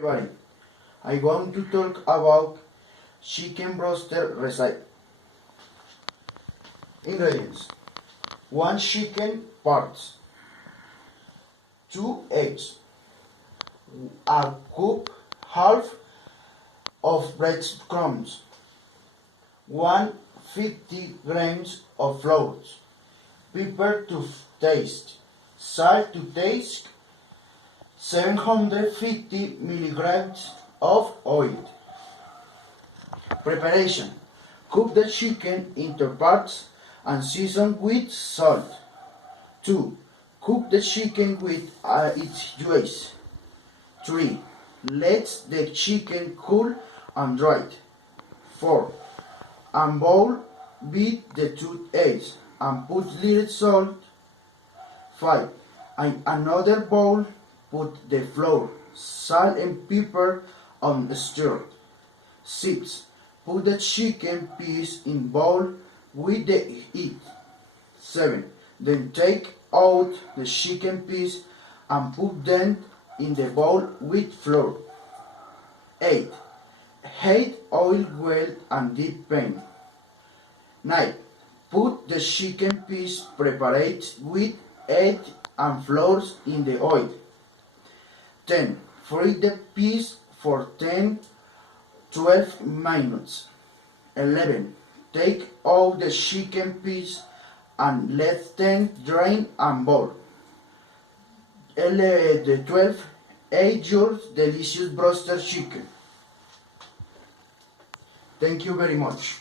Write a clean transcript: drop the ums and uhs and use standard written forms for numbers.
Everybody, I'm going to talk about chicken broster recipe. Ingredients: 1 chicken parts, 2 eggs, a cup half of breadcrumbs, 150 grams of flour, pepper to taste, salt to taste, 750 milligrams of oil. Preparation: cook the chicken into parts and season with salt. 2. Cook the chicken with its juice. 3. Let the chicken cool and dry. 4. And bowl beat the 2 eggs and put little salt. 5. In another bowl, put the flour, salt and pepper and stir. 6. Put the chicken piece in bowl with the egg. 7. Then take out the chicken piece and put them in the bowl with flour. 8. Heat oil well and deep pan. 9. Put the chicken piece prepared with egg and flour in the oil. 10. Fry the piece for 10-12 minutes. 11. Take out the chicken piece and let them drain and boil. 12. Eat your delicious broaster chicken. Thank you very much.